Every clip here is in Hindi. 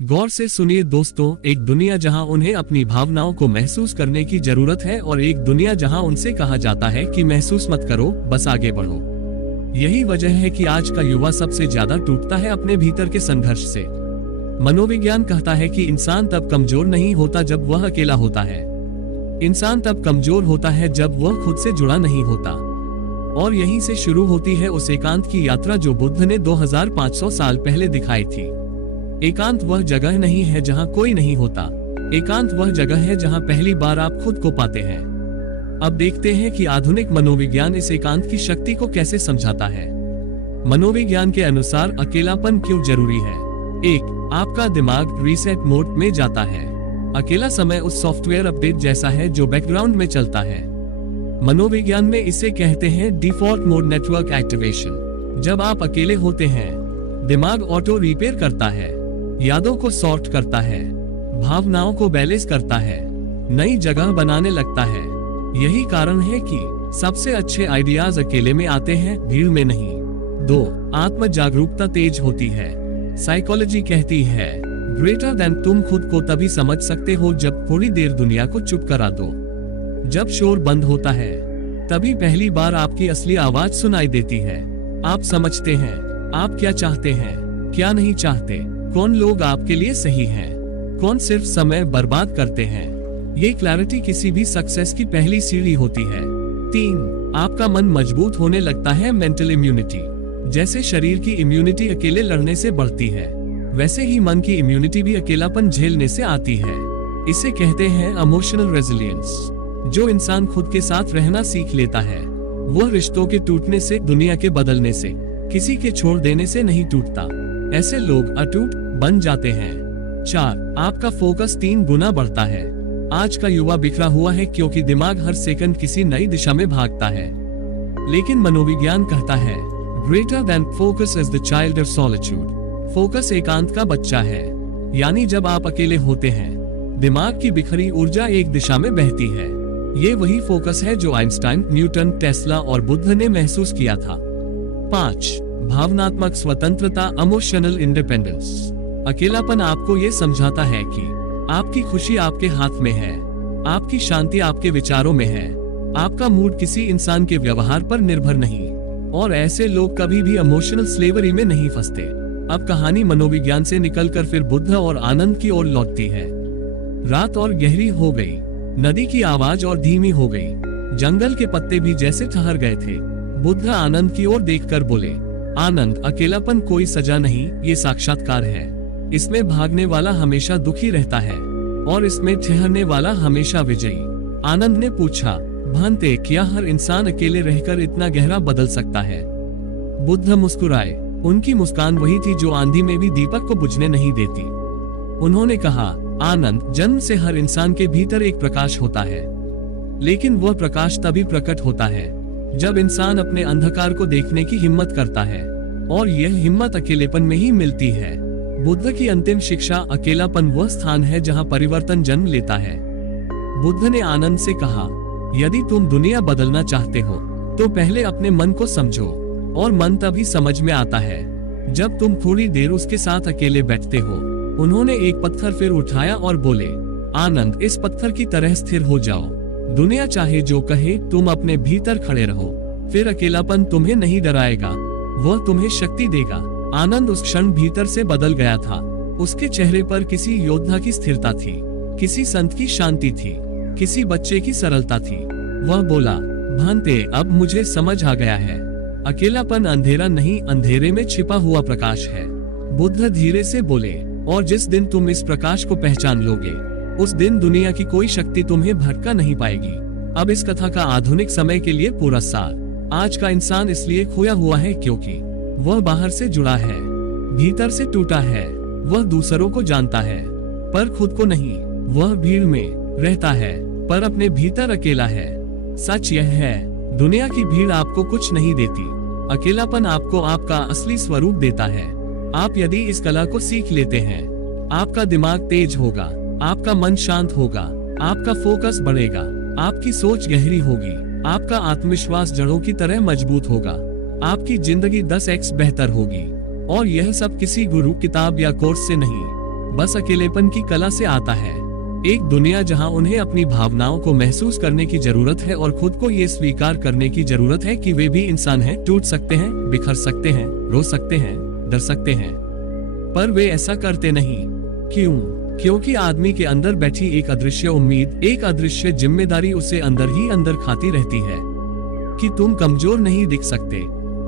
गौर से सुनिए दोस्तों, एक दुनिया जहां उन्हें अपनी भावनाओं को महसूस करने की जरूरत है और एक दुनिया जहां उनसे कहा जाता है कि महसूस मत करो, बस आगे बढ़ो। यही वजह है कि आज का युवा सबसे ज्यादा टूटता है अपने भीतर के संघर्ष से। मनोविज्ञान कहता है कि इंसान तब कमजोर नहीं होता जब वह अकेला होता है। इंसान तब कमजोर होता है जब वह खुद से जुड़ा नहीं होता। और यहीं से शुरू होती है उस एकांत की यात्रा जो बुद्ध ने 2500 साल पहले दिखाई थी। एकांत वह जगह नहीं है जहां कोई नहीं होता। एकांत वह जगह है जहां पहली बार आप खुद को पाते हैं। अब देखते हैं कि आधुनिक मनोविज्ञान इस एकांत की शक्ति को कैसे समझाता है। मनोविज्ञान के अनुसार अकेलापन क्यों जरूरी है। 1. आपका दिमाग रीसेट मोड में जाता है। अकेला समय उस सॉफ्टवेयर अपडेट जैसा है जो बैकग्राउंड में चलता है। मनोविज्ञान में इसे कहते हैं डिफॉल्ट मोड नेटवर्क एक्टिवेशन। जब आप अकेले होते हैं, दिमाग ऑटो रिपेयर करता है, यादों को सॉर्ट करता है, भावनाओं को बैलेंस करता है, नई जगह बनाने लगता है। यही कारण है कि सबसे अच्छे आइडियाज अकेले में आते हैं, भीड़ में नहीं। 2. आत्म जागरूकता तेज होती है। साइकोलॉजी कहती है ग्रेटर देन तुम खुद को तभी समझ सकते हो जब थोड़ी देर दुनिया को चुप करा दो। जब शोर बंद होता है तभी पहली बार आपकी असली आवाज सुनाई देती है। आप समझते हैं आप क्या चाहते हैं, क्या नहीं चाहते, कौन लोग आपके लिए सही हैं, कौन सिर्फ समय बर्बाद करते हैं। ये क्लैरिटी किसी भी सक्सेस की पहली सीढ़ी होती है। 3. आपका मन मजबूत होने लगता है। Mental immunity. जैसे शरीर की इम्यूनिटी अकेले लड़ने से बढ़ती है, वैसे ही मन की इम्यूनिटी भी अकेलापन झेलने से आती है। इसे कहते हैं इमोशनल रेजिलियंस। जो इंसान खुद के साथ रहना सीख लेता है, वह रिश्तों के टूटने से, दुनिया के बदलने से, किसी के छोड़ देने से नहीं टूटता। ऐसे लोग अटूट बन जाते हैं। 4. आपका फोकस 3 गुना बढ़ता है। आज का युवा बिखरा हुआ है क्योंकि दिमाग हर सेकंड किसी नई दिशा में भागता है। लेकिन मनोविज्ञान कहता है greater than focus is the child of solitude. Focus एकांत का बच्चा है। यानी जब आप अकेले होते हैं, दिमाग की बिखरी ऊर्जा एक दिशा में बहती है। ये वही फोकस है जो आइंस्टाइन, न्यूटन, टेस्ला और बुद्ध ने महसूस किया था। 5. भावनात्मक स्वतंत्रता, इमोशनल इंडिपेंडेंस। अकेलापन आपको ये समझाता है कि आपकी खुशी आपके हाथ में है, आपकी शांति आपके विचारों में है, आपका मूड किसी इंसान के व्यवहार पर निर्भर नहीं। और ऐसे लोग कभी भी इमोशनल स्लेवरी में नहीं फंसते। अब कहानी मनोविज्ञान से निकलकर फिर बुद्ध और आनंद की ओर लौटती है। रात और गहरी हो गई, नदी की आवाज और धीमी हो गई, जंगल के पत्ते भी जैसे ठहर गए थे। बुद्ध आनंद की ओर देखकर बोले, आनंद, अकेलापन कोई सजा नहीं, ये साक्षात्कार है। इसमें भागने वाला हमेशा दुखी रहता है और इसमें ठहरने वाला हमेशा विजयी। आनंद ने पूछा, भांते, क्या हर इंसान अकेले रहकर इतना गहरा बदल सकता है? बुद्ध मुस्कुराए। उनकी मुस्कान वही थी जो आंधी में भी दीपक को बुझने नहीं देती। उन्होंने कहा, आनंद, जन्म से हर इंसान के भीतर एक प्रकाश होता है, लेकिन वह प्रकाश तभी प्रकट होता है जब इंसान अपने अंधकार को देखने की हिम्मत करता है, और यह हिम्मत अकेलेपन में ही मिलती है। बुद्ध की अंतिम शिक्षा, अकेलापन वह स्थान है जहां परिवर्तन जन्म लेता है। बुद्ध ने आनंद से कहा, यदि तुम दुनिया बदलना चाहते हो तो पहले अपने मन को समझो, और मन तभी समझ में आता है जब तुम थोड़ी देर उसके साथ अकेले बैठते हो। उन्होंने एक पत्थर फिर उठाया और बोले, आनंद, इस पत्थर की तरह स्थिर हो जाओ। दुनिया चाहे जो कहे, तुम अपने भीतर खड़े रहो। फिर अकेलापन तुम्हें नहीं डराएगा, वह तुम्हें शक्ति देगा। आनंद उस क्षण भीतर से बदल गया था। उसके चेहरे पर किसी योद्धा की स्थिरता थी, किसी संत की शांति थी, किसी बच्चे की सरलता थी। वह बोला, भांते, अब मुझे समझ आ गया है, अकेलापन अंधेरा नहीं, अंधेरे में छिपा हुआ प्रकाश है। बुद्ध धीरे से बोले, और जिस दिन तुम इस प्रकाश को पहचान लोगे, उस दिन दुनिया की कोई शक्ति तुम्हें भटका नहीं पाएगी। अब इस कथा का आधुनिक समय के लिए पूरा सार। आज का इंसान इसलिए खोया हुआ है क्योंकि वह बाहर से जुड़ा है, भीतर से टूटा है। वह दूसरों को जानता है पर खुद को नहीं। वह भीड़ में रहता है पर अपने भीतर अकेला है। सच यह है, दुनिया की भीड़ आपको कुछ नहीं देती, अकेलापन आपको आपका असली स्वरूप देता है। आप यदि इस कला को सीख लेते हैं, आपका दिमाग तेज होगा, आपका मन शांत होगा, आपका फोकस बढ़ेगा, आपकी सोच गहरी होगी, आपका आत्मविश्वास जड़ों की तरह मजबूत होगा, आपकी जिंदगी 10x बेहतर होगी। और यह सब किसी गुरु, किताब या कोर्स से नहीं, बस अकेलेपन की कला से आता है। एक दुनिया जहां उन्हें अपनी भावनाओं को महसूस करने की जरूरत है और खुद को ये स्वीकार करने की जरूरत है कि वे भी इंसान हैं, टूट सकते हैं, बिखर सकते हैं, रो सकते हैं, डर सकते हैं, पर वे ऐसा करते नहीं। क्यों? क्योंकि आदमी के अंदर बैठी एक अदृश्य उम्मीद, एक अदृश्य जिम्मेदारी उसे अंदर ही अंदर खाती रहती है कि तुम कमजोर नहीं दिख सकते,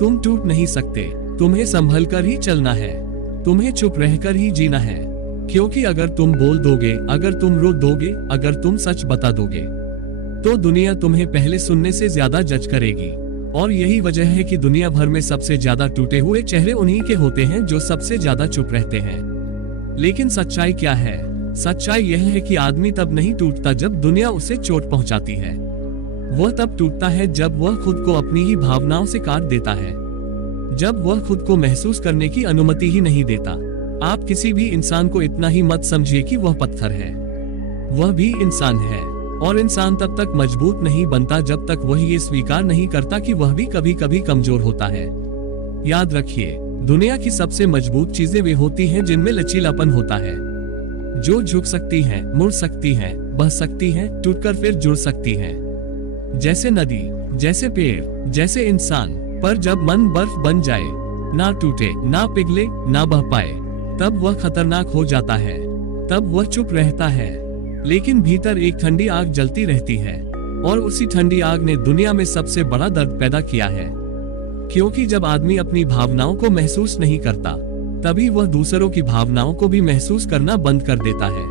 तुम टूट नहीं सकते, तुम्हें संभल कर ही चलना है, तुम्हें चुप रहकर ही जीना है। क्योंकि अगर तुम बोल दोगे, अगर तुम रो दोगे, अगर तुम सच बता दोगे, तो दुनिया तुम्हें पहले सुनने से ज्यादा जज करेगी। और यही वजह है कि दुनिया भर में सबसे ज्यादा टूटे हुए चेहरे उन्हीं के होते हैं जो सबसे ज्यादा चुप रहते हैं। लेकिन सच्चाई क्या है? सच्चाई यह है कि आदमी तब नहीं टूटता जब दुनिया उसे चोट पहुंचाती है। वह तब टूटता है जब वह खुद को अपनी ही भावनाओं से काट देता है, जब वह खुद को महसूस करने की अनुमति ही नहीं देता। आप किसी भी इंसान को इतना ही मत समझिए कि वह पत्थर है, वह भी इंसान है। और इंसान तब तक मजबूत नहीं बनता जब तक वह ये स्वीकार नहीं करता कि वह भी कभी कभी कमजोर होता है। याद रखिए, दुनिया की सबसे मजबूत चीजें वे होती हैं जिनमें लचीलापन होता है, जो झुक सकती हैं, मुड़ सकती हैं, बह सकती हैं, टूटकर फिर जुड़ सकती हैं। जैसे नदी, जैसे पेड़, जैसे इंसान। पर जब मन बर्फ बन जाए, ना टूटे, ना पिघले, ना बह पाए, तब वह खतरनाक हो जाता है। तब वह चुप रहता है, लेकिन भीतर एक ठंडी आग जलती रहती है। और उसी ठंडी आग ने दुनिया में सबसे बड़ा दर्द पैदा किया है। क्योंकि जब आदमी अपनी भावनाओं को महसूस नहीं करता, तभी वह दूसरों की भावनाओं को भी महसूस करना बंद कर देता है।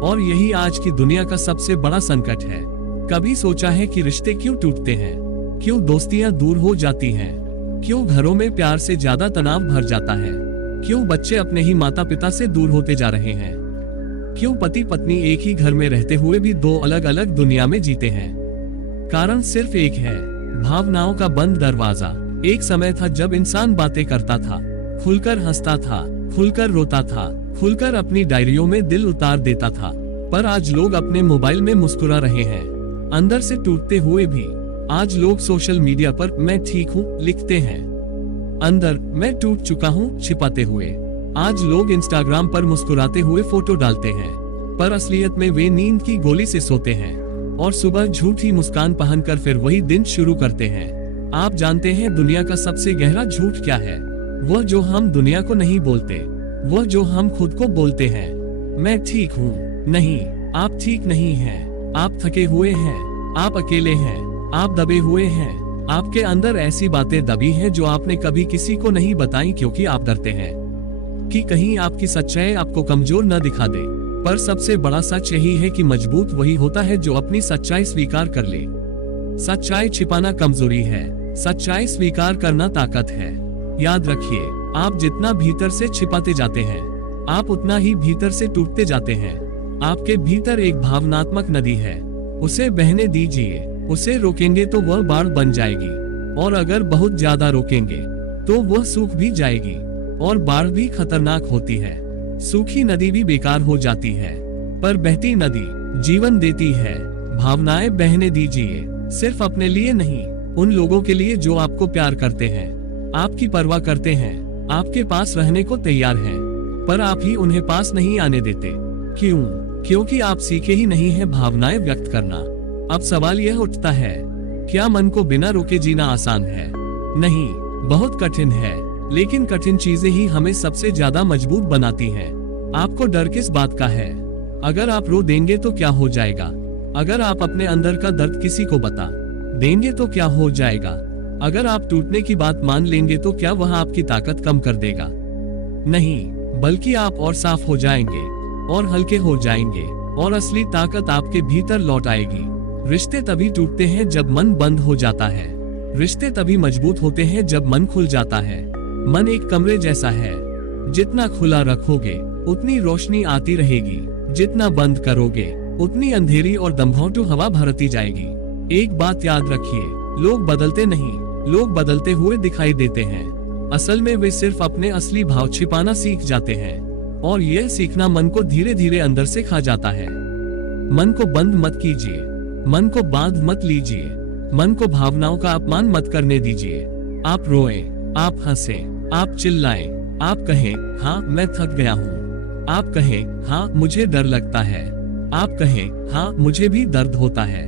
और यही आज की दुनिया का सबसे बड़ा संकट है। कभी सोचा है कि रिश्ते क्यों टूटते हैं? क्यों दोस्तियां दूर हो जाती हैं? क्यों घरों में प्यार से ज्यादा तनाव भर जाता है? क्यों बच्चे अपने ही माता पिता से दूर होते जा रहे हैं? क्यों पति पत्नी एक ही घर में रहते हुए भी दो अलग अलग दुनिया में जीते हैं? कारण सिर्फ एक है, भावनाओं का बंद दरवाजा। एक समय था जब इंसान बातें करता था, खुलकर हंसता था, खुलकर रोता था, खुलकर अपनी डायरियों में दिल उतार देता था। पर आज लोग अपने मोबाइल में मुस्कुरा रहे हैं, अंदर से टूटते हुए भी। आज लोग सोशल मीडिया पर मैं ठीक हूँ लिखते हैं, अंदर मैं टूट चुका हूँ छिपाते हुए। आज लोग इंस्टाग्राम पर मुस्कुराते हुए फोटो डालते हैं, पर असलियत में वे नींद की गोली से सोते हैं और सुबह झूठी मुस्कान पहनकर फिर वही दिन शुरू करते हैं। आप जानते हैं दुनिया का सबसे गहरा झूठ क्या है? वह जो हम दुनिया को नहीं बोलते, वह जो हम खुद को बोलते हैं। मैं ठीक हूँ। नहीं, आप ठीक नहीं हैं। आप थके हुए हैं, आप अकेले हैं, आप दबे हुए हैं। आपके अंदर ऐसी बातें दबी हैं जो आपने कभी किसी को नहीं बताई, क्योंकि आप डरते हैं कि कहीं आपकी सच्चाई आपको कमजोर न दिखा दे। पर सबसे बड़ा सच यही है कि मजबूत वही होता है जो अपनी सच्चाई स्वीकार कर ले। सच्चाई छिपाना कमजोरी है, सच्चाई स्वीकार करना ताकत है। याद रखिए, आप जितना भीतर से छिपाते जाते हैं, आप उतना ही भीतर से टूटते जाते हैं। आपके भीतर एक भावनात्मक नदी है, उसे बहने दीजिए। उसे रोकेंगे तो वह बाढ़ बन जाएगी, और अगर बहुत ज्यादा रोकेंगे तो वह सूख भी जाएगी। और बाढ़ भी खतरनाक होती है, सूखी नदी भी बेकार हो जाती है, पर बहती नदी जीवन देती है। भावनाएं बहने दीजिए, सिर्फ अपने लिए नहीं, उन लोगों के लिए जो आपको प्यार करते हैं, आपकी परवाह करते हैं, आपके पास रहने को तैयार हैं, पर आप ही उन्हें पास नहीं आने देते। क्यों? क्योंकि आप सीखे ही नहीं हैं भावनाएं व्यक्त करना। अब सवाल यह उठता है, क्या मन को बिना रोके जीना आसान है? नहीं, बहुत कठिन है। लेकिन कठिन चीजें ही हमें सबसे ज्यादा मजबूत बनाती हैं। आपको डर किस बात का है? अगर आप रो देंगे तो क्या हो जाएगा? अगर आप अपने अंदर का दर्द किसी को बता देंगे तो क्या हो जाएगा? अगर आप टूटने की बात मान लेंगे तो क्या वह आपकी ताकत कम कर देगा? नहीं, बल्कि आप और साफ हो जाएंगे, और हल्के हो जाएंगे, और असली ताकत आपके भीतर लौट आएगी। रिश्ते तभी टूटते हैं जब मन बंद हो जाता है। रिश्ते तभी मजबूत होते हैं जब मन खुल जाता है। मन एक कमरे जैसा है, जितना खुला रखोगे उतनी रोशनी आती रहेगी, जितना बंद करोगे उतनी अंधेरी और दमघोंटू हवा भरती जाएगी। एक बात याद रखिए, लोग बदलते नहीं, लोग बदलते हुए दिखाई देते हैं। असल में वे सिर्फ अपने असली भाव छिपाना सीख जाते हैं, और यह सीखना मन को धीरे धीरे अंदर से खा जाता है। मन को बंद मत कीजिए, मन को बांध मत लीजिए, मन को भावनाओं का अपमान मत करने दीजिए। आप रोएं, आप हंसें, आप चिल्लाएं, आप कहें, हाँ मैं थक गया हूँ, आप कहें हाँ मुझे डर लगता है, आप कहें हाँ मुझे भी दर्द होता है।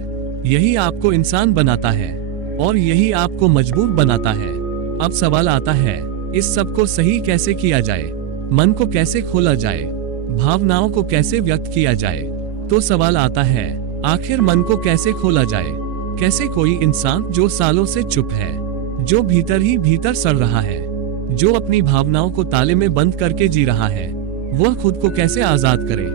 यही आपको इंसान बनाता है और यही आपको मजबूर बनाता है। अब सवाल आता है, इस सब को सही कैसे किया जाए? मन को कैसे खोला जाए? भावनाओं को कैसे व्यक्त किया जाए? तो सवाल आता है, आखिर मन को कैसे खोला जाए? कैसे कोई इंसान जो सालों से चुप है, जो भीतर ही भीतर सड़ रहा है, जो अपनी भावनाओं को ताले में बंद करके जी रहा है, वह खुद को कैसे आजाद करे?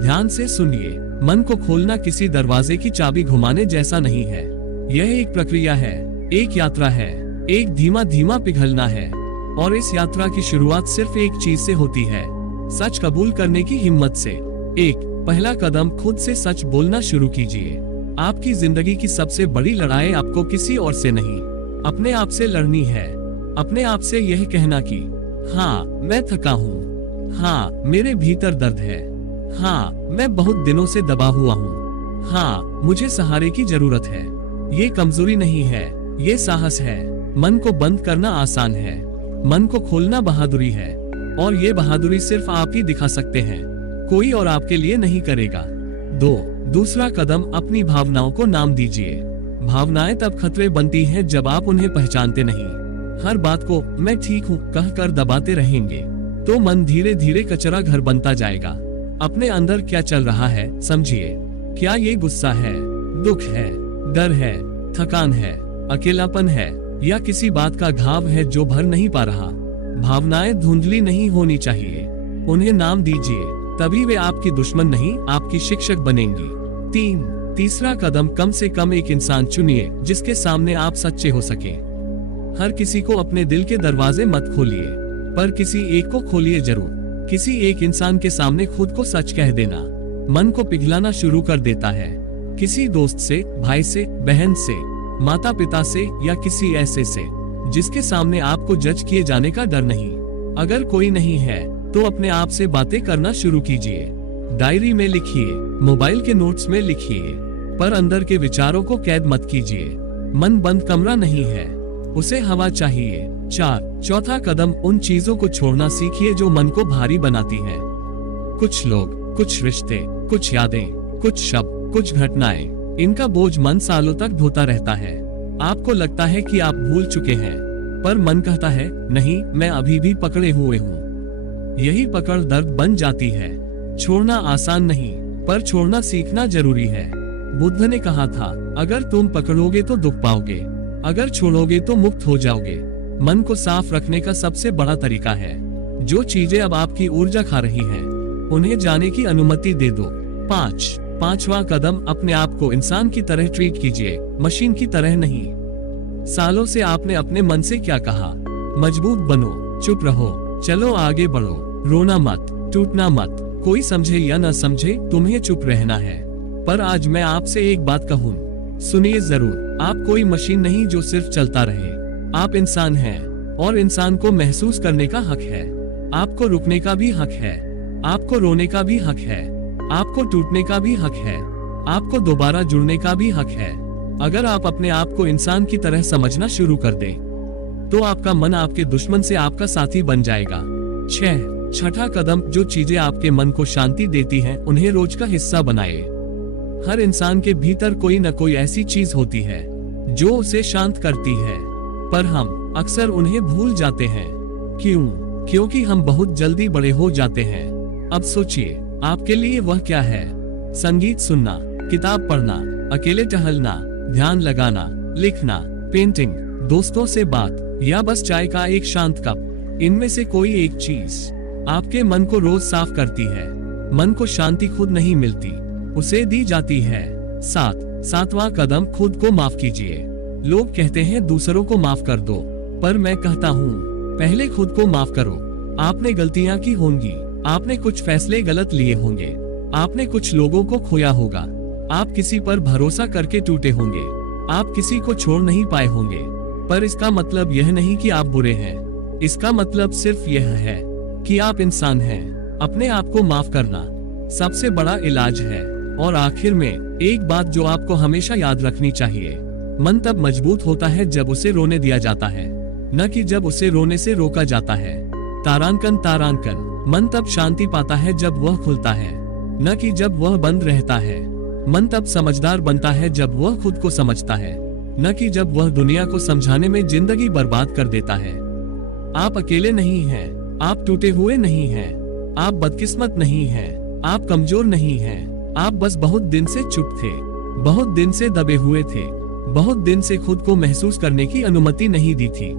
ध्यान से सुनिए, मन को खोलना किसी दरवाजे की चाबी घुमाने जैसा नहीं है। यह एक प्रक्रिया है, एक यात्रा है, एक धीमा धीमा पिघलना है। और इस यात्रा की शुरुआत सिर्फ एक चीज से होती है, सच कबूल करने की हिम्मत से। एक पहला कदम, खुद से सच बोलना शुरू कीजिए। आपकी जिंदगी की सबसे बड़ी लड़ाई आपको किसी और से नहीं, अपने आप से लड़नी है। अपने आप से यह कहना कि हाँ मैं थका हूँ, हाँ मेरे भीतर दर्द है, हाँ मैं बहुत दिनों से दबा हुआ हूँ, हाँ मुझे सहारे की जरूरत है। ये कमजोरी नहीं है, ये साहस है। मन को बंद करना आसान है, मन को खोलना बहादुरी है। और ये बहादुरी सिर्फ आप ही दिखा सकते हैं, कोई और आपके लिए नहीं करेगा। दूसरा कदम, अपनी भावनाओं को नाम दीजिए। भावनाएं तब खतरे बनती हैं जब आप उन्हें पहचानते नहीं। हर बात को मैं ठीक हूँ कहकर दबाते रहेंगे तो मन धीरे धीरे कचरा घर बनता जाएगा। अपने अंदर क्या चल रहा है समझिए। क्या ये गुस्सा है, दुख है, डर है, थकान है, अकेलापन है, या किसी बात का घाव है जो भर नहीं पा रहा? भावनाएं धुंधली नहीं होनी चाहिए, उन्हें नाम दीजिए, तभी वे आपकी दुश्मन नहीं आपकी शिक्षक बनेंगी। तीसरा कदम, कम से कम एक इंसान चुनिए जिसके सामने आप सच्चे हो सके। हर किसी को अपने दिल के दरवाजे मत खोलिए, पर किसी एक को खोलिए जरूर। किसी एक इंसान के सामने खुद को सच कह देना मन को पिघलाना शुरू कर देता है। किसी दोस्त से, भाई से, बहन से, माता पिता से, या किसी ऐसे से जिसके सामने आपको जज किए जाने का डर नहीं। अगर कोई नहीं है तो अपने आप से बातें करना शुरू कीजिए। डायरी में लिखिए, मोबाइल के नोट्स में लिखिए, पर अंदर के विचारों को कैद मत कीजिए। मन बंद कमरा नहीं है, उसे हवा चाहिए। चौथा कदम, उन चीजों को छोड़ना सीखिए जो मन को भारी बनाती हैं। कुछ लोग, कुछ रिश्ते, कुछ यादें, कुछ शब्द, कुछ घटनाएं, इनका बोझ मन सालों तक ढोता रहता है। आपको लगता है कि आप भूल चुके हैं, पर मन कहता है नहीं, मैं अभी भी पकड़े हुए हूँ। यही पकड़ दर्द बन जाती है। छोड़ना आसान नहीं, पर छोड़ना सीखना जरूरी है। बुद्ध ने कहा था, अगर तुम पकड़ोगे तो दुख पाओगे, अगर छोड़ोगे तो मुक्त हो जाओगे। मन को साफ रखने का सबसे बड़ा तरीका है, जो चीजें अब आपकी ऊर्जा खा रही हैं, उन्हें जाने की अनुमति दे दो। पांचवा कदम, अपने आप को इंसान की तरह ट्रीट कीजिए, मशीन की तरह नहीं। सालों से आपने अपने मन से क्या कहा? मजबूत बनो, चुप रहो, चलो आगे बढ़ो, रोना मत, टूटना मत। कोई समझे या न समझे, तुम्हें चुप रहना है। पर आज मैं आपसे एक बात कहूँ, सुनिए जरूर। आप कोई मशीन नहीं जो सिर्फ चलता रहे। आप इंसान हैं, और इंसान को महसूस करने का हक है। आपको रुकने का भी हक है, आपको रोने का भी हक है, आपको टूटने का भी हक है, आपको दोबारा जुड़ने का भी हक है। अगर आप अपने आप को इंसान की तरह समझना शुरू कर दें, तो आपका मन आपके दुश्मन से आपका साथी बन जाएगा। छठा कदम, जो चीजें आपके मन को शांति देती हैं, उन्हें रोज का हिस्सा बनाए। हर इंसान के भीतर कोई न कोई ऐसी चीज होती है जो उसे शांत करती है, पर हम अक्सर उन्हें भूल जाते हैं। क्यों? क्योंकि हम बहुत जल्दी बड़े हो जाते हैं। अब सोचिए, आपके लिए वह क्या है? संगीत सुनना, किताब पढ़ना, अकेले टहलना, ध्यान लगाना, लिखना, पेंटिंग, दोस्तों से बात, या बस चाय का एक शांत कप। इनमें से कोई एक चीज आपके मन को रोज साफ करती है। मन को शांति खुद नहीं मिलती, उसे दी जाती है। सातवां कदम, खुद को माफ कीजिए। लोग कहते हैं दूसरों को माफ कर दो, पर मैं कहता हूँ पहले खुद को माफ करो। आपने गलतियां की होंगी, आपने कुछ फैसले गलत लिए होंगे, आपने कुछ लोगों को खोया होगा, आप किसी पर भरोसा करके टूटे होंगे, आप किसी को छोड़ नहीं पाए होंगे। पर इसका मतलब यह नहीं कि आप बुरे हैं, इसका मतलब सिर्फ यह है कि आप इंसान हैं। अपने आप को माफ करना सबसे बड़ा इलाज है। और आखिर में एक बात जो आपको हमेशा याद रखनी चाहिए, मन तब मजबूत होता है जब उसे रोने दिया जाता है, न कि जब उसे रोने से रोका जाता है। तारांकन, मन तब शांति पाता है जब वह खुलता है, न कि जब वह बंद रहता है। मन तब समझदार बनता है जब वह खुद को समझता है, न कि जब वह दुनिया को समझाने में जिंदगी बर्बाद कर देता है। आप अकेले नहीं हैं, आप टूटे हुए नहीं हैं, आप बदकिस्मत नहीं हैं, आप कमजोर नहीं हैं, आप बस बहुत दिन से चुप थे, बहुत दिन से दबे हुए थे, बहुत दिन से खुद को महसूस करने की अनुमति नहीं दी थी।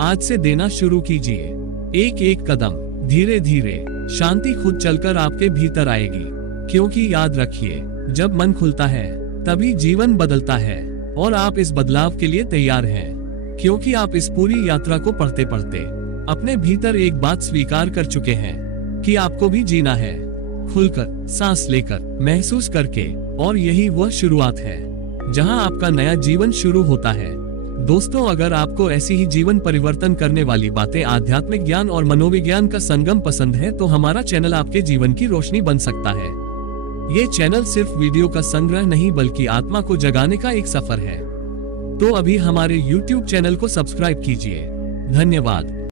आज से देना शुरू कीजिए, एक एक कदम, धीरे धीरे। शांति खुद चलकर आपके भीतर आएगी, क्योंकि याद रखिए, जब मन खुलता है तभी जीवन बदलता है। और आप इस बदलाव के लिए तैयार हैं, क्योंकि आप इस पूरी यात्रा को पढ़ते पढ़ते अपने भीतर एक बात स्वीकार कर चुके हैं कि आपको भी जीना है, खुलकर, सांस लेकर, महसूस करके। और यही वह शुरुआत है जहां आपका नया जीवन शुरू होता है। दोस्तों, अगर आपको ऐसी ही जीवन परिवर्तन करने वाली बातें, आध्यात्मिक ज्ञान और मनोविज्ञान का संगम पसंद है, तो हमारा चैनल आपके जीवन की रोशनी बन सकता है। ये चैनल सिर्फ वीडियो का संग्रह नहीं, बल्कि आत्मा को जगाने का एक सफर है। तो अभी हमारे YouTube चैनल को सब्सक्राइब कीजिए। धन्यवाद।